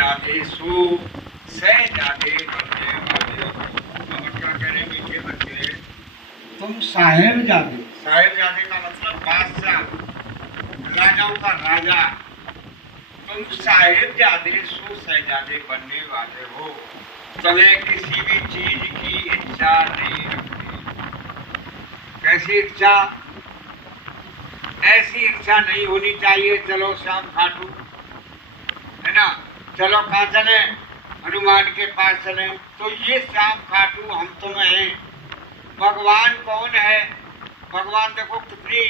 जादे सो सहजादे बनने वाले हो। अब क्या कह रहे मीठे बच्चे, तुम साहेबजादे। साहेबजादे का मतलब बादशाह, राजाओं का राजा। तुम साहेबजादे सो सहजादे बनने वाले हो। तुम्हें किसी भी चीज की इच्छा नहीं रखनी। कैसी इच्छा? ऐसी इच्छा नहीं होनी चाहिए चलो शाम खाटू, है ना, चलो कहाँ चले, हनुमान के पास चले। तो ये शाम खाटू हम तुम्हें, भगवान कौन है, भगवान देखो कितनी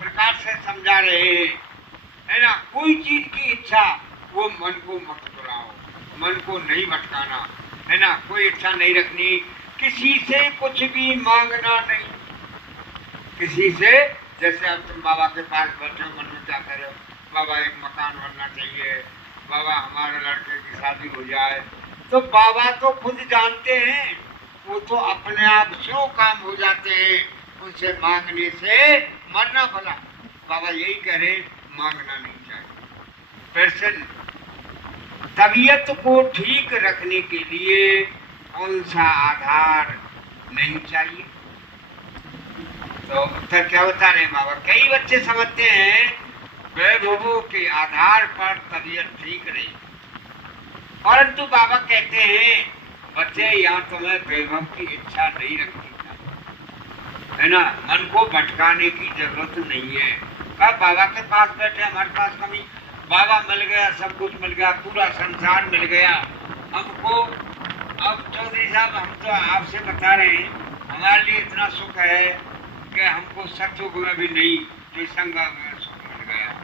प्रकार से समझा रहे हैं, है ना। कोई चीज की इच्छा वो मन को मत बुलाओ, मन को नहीं भटकाना, है ना। कोई इच्छा नहीं रखनी, किसी से कुछ भी मांगना नहीं। किसी से, जैसे अब तुम बाबा के पास बैठे हो, मन में क्या कह रहे हो, बाबा एक मकान बनना चाहिए, बाबा हमारे लड़के की शादी हो जाए। तो बाबा तो खुद जानते हैं, वो तो अपने आप क्यों काम हो जाते हैं, उनसे मांगने से मरना भला। बाबा यही कह रहे, मांगना नहीं चाहिए। प्रश्न, तबीयत को ठीक रखने के लिए कौन सा आधार नहीं चाहिए? तो उत्तर क्या बता रहे हैं बाबा? कई बच्चे समझते हैं वैभवों के आधार पर तबीयत ठीक रही, परंतु बाबा कहते हैं बच्चे यहाँ तुम्हें वैभव की इच्छा नहीं रखनी चाहिए, है ना। मन को भटकाने की जरूरत नहीं है। कब बाबा के पास बैठे, हमारे पास कभी बाबा मिल गया, सब कुछ मिल गया, पूरा संसार मिल गया हमको। अब चौधरी साहब हम तो आपसे बता रहे हैं, हमारे लिए इतना सुख है कि हमको सत्सुख में भी नहीं, जो संग में सुख मिल गया,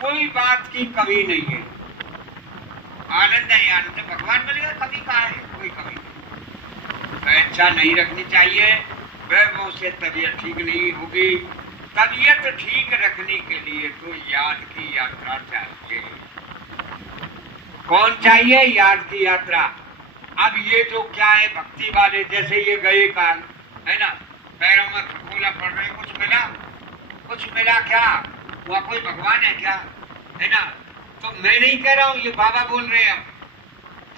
कोई बात की कमी नहीं है, आनंद है, आनंद है। भगवान मिल गया, कमी कहाँ है? कोई कमी नहीं। इच्छा नहीं रखनी चाहिए, वैभव से तबीयत ठीक नहीं होगी। तबीयत ठीक रखने के लिए तो याद की यात्रा चाहिए। कौन चाहिए? याद की यात्रा। अब ये जो क्या है, भक्ति वाले, जैसे ये गए काल, है ना, पैरों में फफूला पड़ रहे, कुछ मिला? कुछ मिला क्या? वहाँ कोई भगवान है क्या, है ना। तो मैं नहीं कह रहा हूँ, ये बाबा बोल रहे हैं। अब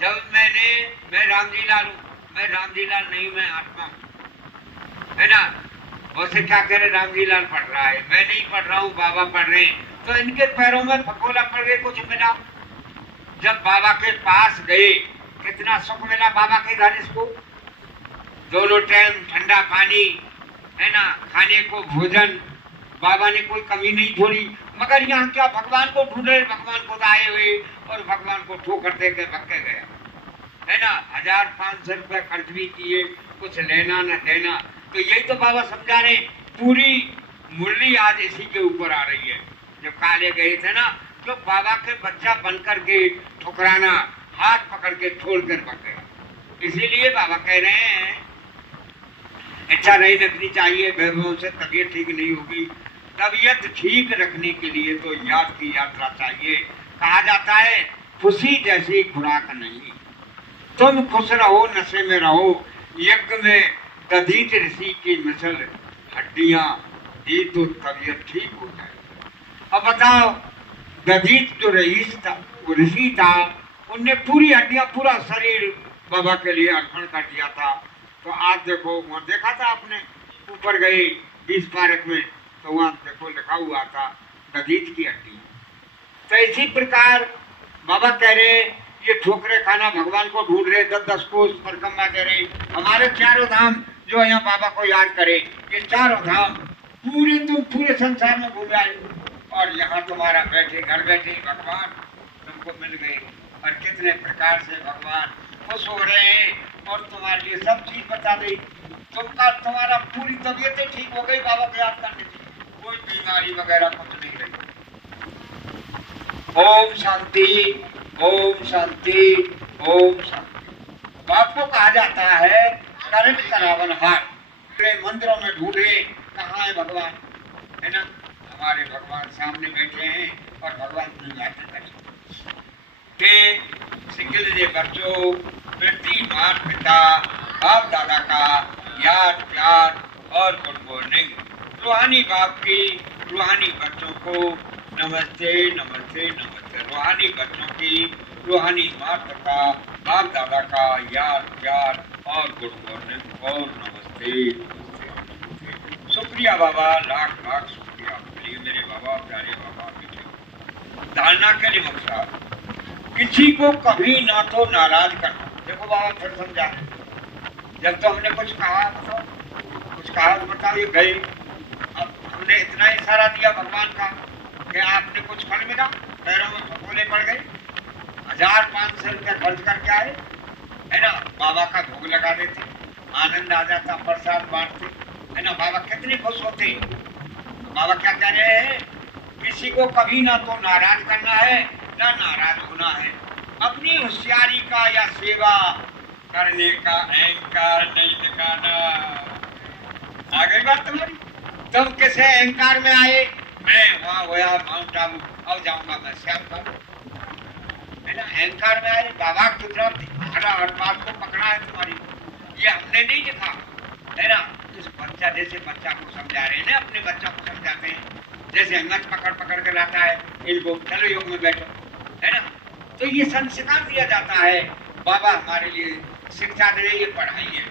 जब मैं रामजी लाल हूँ, मैं रामजी लाल नहीं, मैं आत्मा हूँ, है ना। वैसे क्या कह रहे, रामजी लाल पढ़ रहा है, मैं नहीं पढ़ रहा हूँ, बाबा पढ़ रहे हैं। तो इनके पैरों में फफूला पड़ गए, कुछ मिला? जब बाबा के पास गए, कितना सुख मिला बाबा के घर इसको। दोनों टाइम ठंडा पानी, है ना, खाने को भोजन, बाबा ने कोई कमी नहीं छोड़ी। मगर यहाँ क्या, भगवान को ढूंढ रहे, भगवान को आए हुए और भगवान को ठोकर दे के भक्के गया, है ना। 1500 रुपए खर्च भी किए, कुछ लेना न देना। तो यही तो बाबा समझा रहे, पूरी मुरली आज इसी के ऊपर आ रही है। जब काले गए थे ना, तो बाबा के बच्चा बनकर के ठुकराना, हाथ पकड़ के छोड़ कर भाग गया। इसीलिए बाबा कह रहे हैं इच्छा नहीं रखनी चाहिए, वैभव से तबीयत ठीक नहीं होगी। तबीयत ठीक रखने के लिए तो याद की यात्रा चाहिए। कहा जाता है खुशी जैसी खुराक नहीं, तुम खुश रहो, नशे में रहो। यज्ञ में दधीच ऋषि की मिसल हड्डियां दी तो तबीयत ठीक हो जाए। अब बताओ, दधीच जो रईस था, वो ऋषि था, उनने पूरी हड्डियां, पूरा शरीर बाबा के लिए अर्पण कर दिया था। तो आज देखो, वहाँ देखा था आपने, ऊपर गए 20 पार्क में, तो वहाँ देखो लिखा हुआ था दधीच की हड्डी। तो इसी प्रकार बाबा कह रहे, ये ठोकरे खाना, भगवान को ढूंढ रहे, 10-10 कोस परिक्रमा दे रहे। हमारे चारों धाम जो यहाँ बाबा को याद करे, ये चारों धाम पूरे, तुम पूरे संसार में घूम आए, और यहाँ तुम्हारा बैठे, घर बैठे भगवान तुमको मिल गए। और कितने प्रकार से भगवान खुश हो रहे हैं और तुम्हारे लिए सब चीज बता दी। तुम्हारा पूरी तबीयत ठीक हो गई बाबा को याद करने से, कोई बीमारी वगैरह कुछ नहीं रही। ओम शांति, ओम शांति, ओम शांति। बाप को कहा जाता है करंट करावनहार। मंदिरों में ढूंढे कहाँ है भगवान, है ना। हमारे भगवान सामने बैठे हैं और भगवान की याद करें के सिंगल जे बच्चों, प्रति माता पिता बाप दादा का याद प्यार और गुड मॉर्निंग। रूहानी बाप की रूहानी बच्चों को नमस्ते नमस्ते नमस्ते। रूहानी बच्चों की रूहानी माता का, बाप दादा का यार प्यार और गुड मॉर्निंग और नमस्ते। शुक्रिया बाबा, लाख लाख शुक्रिया। बोलिए मेरे बाबा, प्यारे बाबा बेटे। धारणा के लिए मकसद किसी को कभी ना तो नाराज करना। देखो बाबा फिर समझा, जब तो हमने कुछ कहा तो कुछ कहा तो बताओ ये गए। अब हमने इतना इशारा दिया भगवान का कि आपने कुछ फल मिला, पैरों में फकोले पड़ गए, 1500 रुपया खर्च करके आए, है ना, बाबा का भोग लगा देते, आनंद आ जाता, प्रसाद बांटते, है ना, बाबा कितने खुश होते। बाबा क्या कह रहे हैं, किसी को कभी ना तो नाराज करना है ना नाराज होना है। अपनी होशियारी का या सेवा करने का अहंकार नहीं दिखाना। आ गई बात तुम्हारी। तुम किसे अहंकार में आए, मैं वहां गया माउंट आबू, अब जाऊंगा मैं श्याम का, है ना, अहंकार में आए। बाबा की तरफ हर बात को पकड़ा है तुम्हारी, ये हमने नहीं देखा, है ना। इस बच्चा जैसे बच्चा को समझा रहे हैं ना, अपने बच्चा को समझाते हैं, जैसे अंगत पकड़ पकड़ के लाता है इनको, चलो योग में बैठो, है ना। तो ये संस्कार दिया जाता है। बाबा हमारे लिए शिक्षा दे रही है, पढ़ाई है,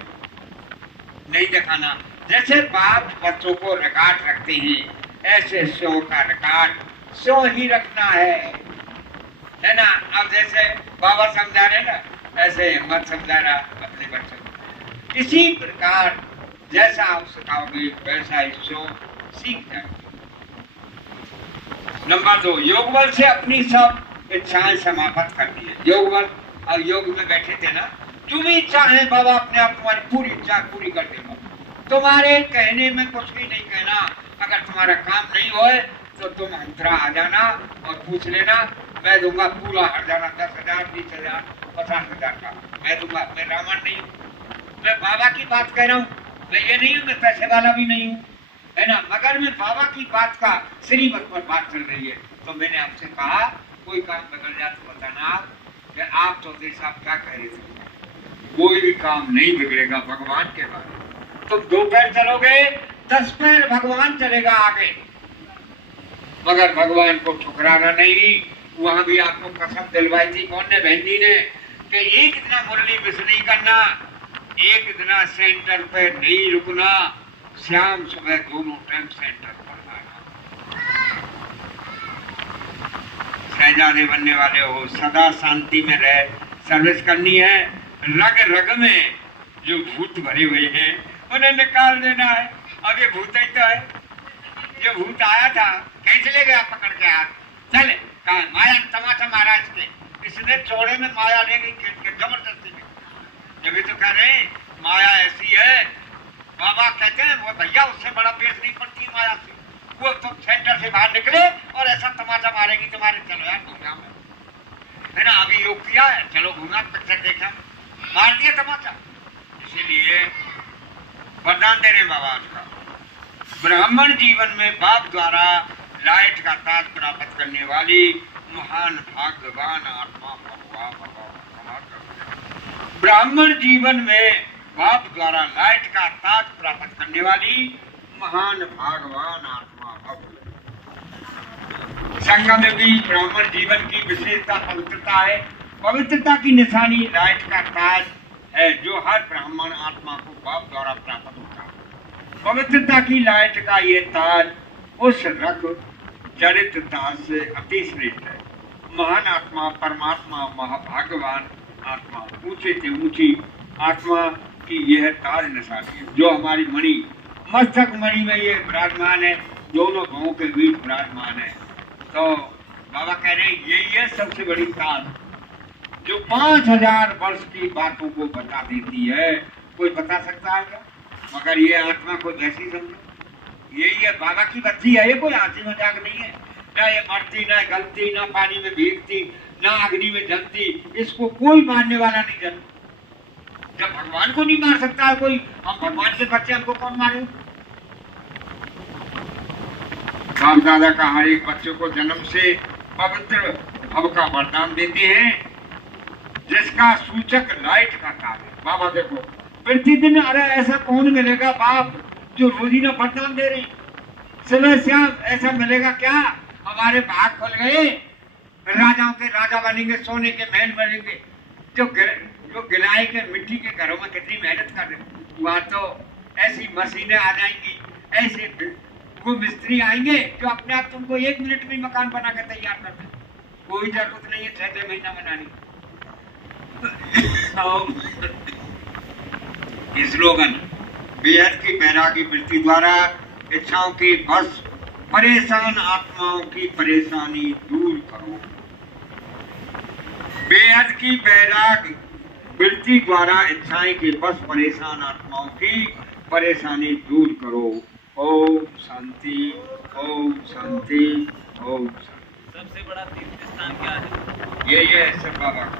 नहीं दिखाना। जैसे बाप बच्चों को रिकॉर्ड रखते हैं, ऐसे शो का रिकॉर्ड शो ही रखना है ना। अब जैसे बाबा समझा रहे ना, ऐसे हिम्मत समझा रहा अपने बच्चों को। इसी प्रकार जैसा आप सिखाओगे वैसा ही शो सीख जाएंगे। नंबर 2, योग बल से अपनी सब इच्छाएं समाप्त करनी है। योग बल, और योग में बैठे थे ना, जो भी इच्छा है बाबा अपने आप तुम्हारी पूरी इच्छा पूरी कर देगा। तुम्हारे कहने में कुछ भी नहीं कहना। अगर तुम्हारा काम नहीं होए तो तुम अंतरा आ जाना और पूछ लेना, मैं दूंगा पूरा हरजाना 10,000, 20,000, 50,000 का मैं दूंगा। मैं रावण नहीं हूँ, मैं बाबा की बात कह रहा हूँ, मैं ये नहीं हूँ मैं पैसे वाला भी नहीं हूँ, है ना। मगर मैं बाबा की बात का श्रीमत पर बात चल रही है। तो मैंने आपसे कहा कोई काम बिगड़ जाए तो बताना आप, कि आप चौधरी साहब क्या कह रहे थे। कोई भी काम नहीं बिगड़ेगा भगवान के बारे में। तुम 2 पैर चलोगे, 10 पैर भगवान चलेगा आगे, मगर भगवान को ठुकराना नहीं। वहां भी आपको कसम दिलवाई थी, कौन ने, बहन जी ने, कि एक दिन मुरली मिस नहीं करना, एक दिन सेंटर पे नहीं रुकना, शाम सुबह दोनों टाइम सेंटर पर आना। शहजादे बनने वाले हो, सदा शांति में रह सर्विस करनी है। रग रग में जो भूत भरे हुए हैं उन्हें निकाल देना है। अब ये भूत ही तो है, ये भूत आया था, कैसे ले गया पकड़ के हाथ, चले कहा माया तमाचा मारा इसने चौड़े में माया ले गई खेत के जबरदस्ती में। जब तो कह रहे माया ऐसी है, बाबा कहते हैं वो भैया उससे बड़ा पेश नहीं पड़ती माया से। वो तुम सेंटर से बाहर निकले और ऐसा तमाचा मारेगी तुम्हारे, चलो यार घूंगा में, है ना। अभी योग किया है, चलो घूंगा पिक्चर देखा, मार दिया तमाचा। इसीलिए वरदान दे रहे बाबा आज का, ब्राह्मण जीवन में बाप द्वारा लाइट का ताज प्राप्त करने वाली महान भाग्यवान आत्मा ब्राह्मण जीवन में बाप द्वारा लाइट का ताज प्राप्त करने वाली महान भागवान आत्मा भव। संगम में भी ब्राह्मण जीवन की विशेषता पवित्रता है। पवित्रता की निशानी लाइट का ताज है, जो हर ब्राह्मण आत्मा को बाप द्वारा प्राप्त होता है। पवित्रता की लाइट का ये ताज उस रग चरित्र ताज से अति श्रेष्ठ है। महान आत्मा परमात्मा महाभाग्यवान आत्मा, ऊंचे से ऊंची आत्मा की यह ताज निशानी है, जो हमारी मणि मस्तक मणि में ये विराजमान है, दोनों भावों के बीच विराजमान है। तो बाबा कह रहे हैं यही है सबसे बड़ी ताज, जो 5000 वर्ष की बातों को बता देती है। कोई बता सकता है क्या? मगर ये आत्मा को जैसी समझो, यही है बाबा की बच्ची है। ये कोई हंसी मजाक नहीं है, ना ये मरती, ना गलती, ना पानी में भीगती, ना अग्नि में जलती, इसको कोई मारने वाला नहीं जल। जब भगवान को नहीं मार सकता है कोई, हम भगवान के बच्चे, हमको कौन मारे? बाप दादा का हर एक बच्चे को जन्म से पवित्र भव का वरदान देते हैं, जिसका सूचक लाइट का ताज है। बाबा देखो प्रतिदिन, अरे ऐसा कौन मिलेगा बाप जो रोजीना वरदान दे रहे, सुबह शाम ऐसा मिलेगा क्या? हमारे भाग खुल गए, राजाओं के राजा बनेंगे, सोने के महल बनेंगे। जो गिलाई के मिट्टी के घरों में कितनी मेहनत कर रहे, वहां तो ऐसी मशीनें आ जाएंगी, ऐसे वो मिस्त्री आएंगे जो अपने आप तुमको 1 मिनट में मकान बना के तैयार कर दे। कोई जरूरत नहीं है 6 महीना बनाने की। स्लोगन, बेहद की बैरागी वृत्ति द्वारा इच्छाओं की बस, परेशान आत्माओं की परेशानी दूर करो। बेहद की बैराग वृत्ति द्वारा इच्छाएं के बस, परेशान आत्माओं की परेशानी दूर करो। ओम शांति, ओम शांति, ओम शांति। सबसे बड़ा तीर्थ स्थान क्या है? ये है सब बाबा का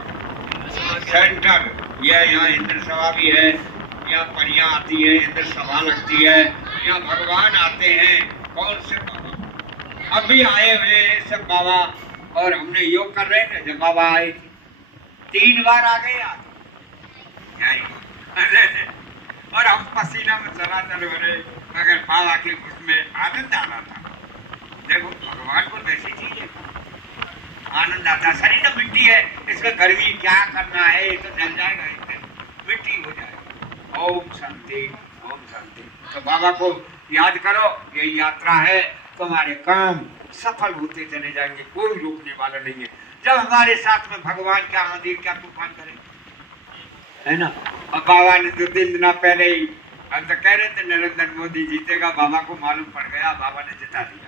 सेंटर। ये यहाँ इंद्र सभा भी है, यहाँ परियां आती है, इंद्र सभा लगती है, यहाँ भगवान आते हैं। कौन से बाबा? अभी आए हुए हैं सब बाबा, और हमने योग कर रहे थे जब बाबा आए थे, 3 बार आ गए आज। और हम पसीना में चला चल रहे, मगर बाबा के उसमें आनंद आ रहा था। देखो भगवान को वैसी चीज है, आनंद आता। शरीर तो मिट्टी है, इसमें गर्मी क्या करना है, ये तो जल जाएगा, मिट्टी हो जाएगा। ओम शांति, ओम शांति। तो बाबा को याद करो, यही यात्रा है, तुम्हारे काम सफल होते चले जाएंगे, कोई रोकने वाला नहीं है। जब हमारे साथ में भगवान क्या आंधी क्या तूफान करे, है ना। और बाबा ने 2-3 दिन पहले ही हम तो कह रहे थे नरेंद्र मोदी जीतेगा, बाबा को मालूम पड़ गया, बाबा ने जिता दिया।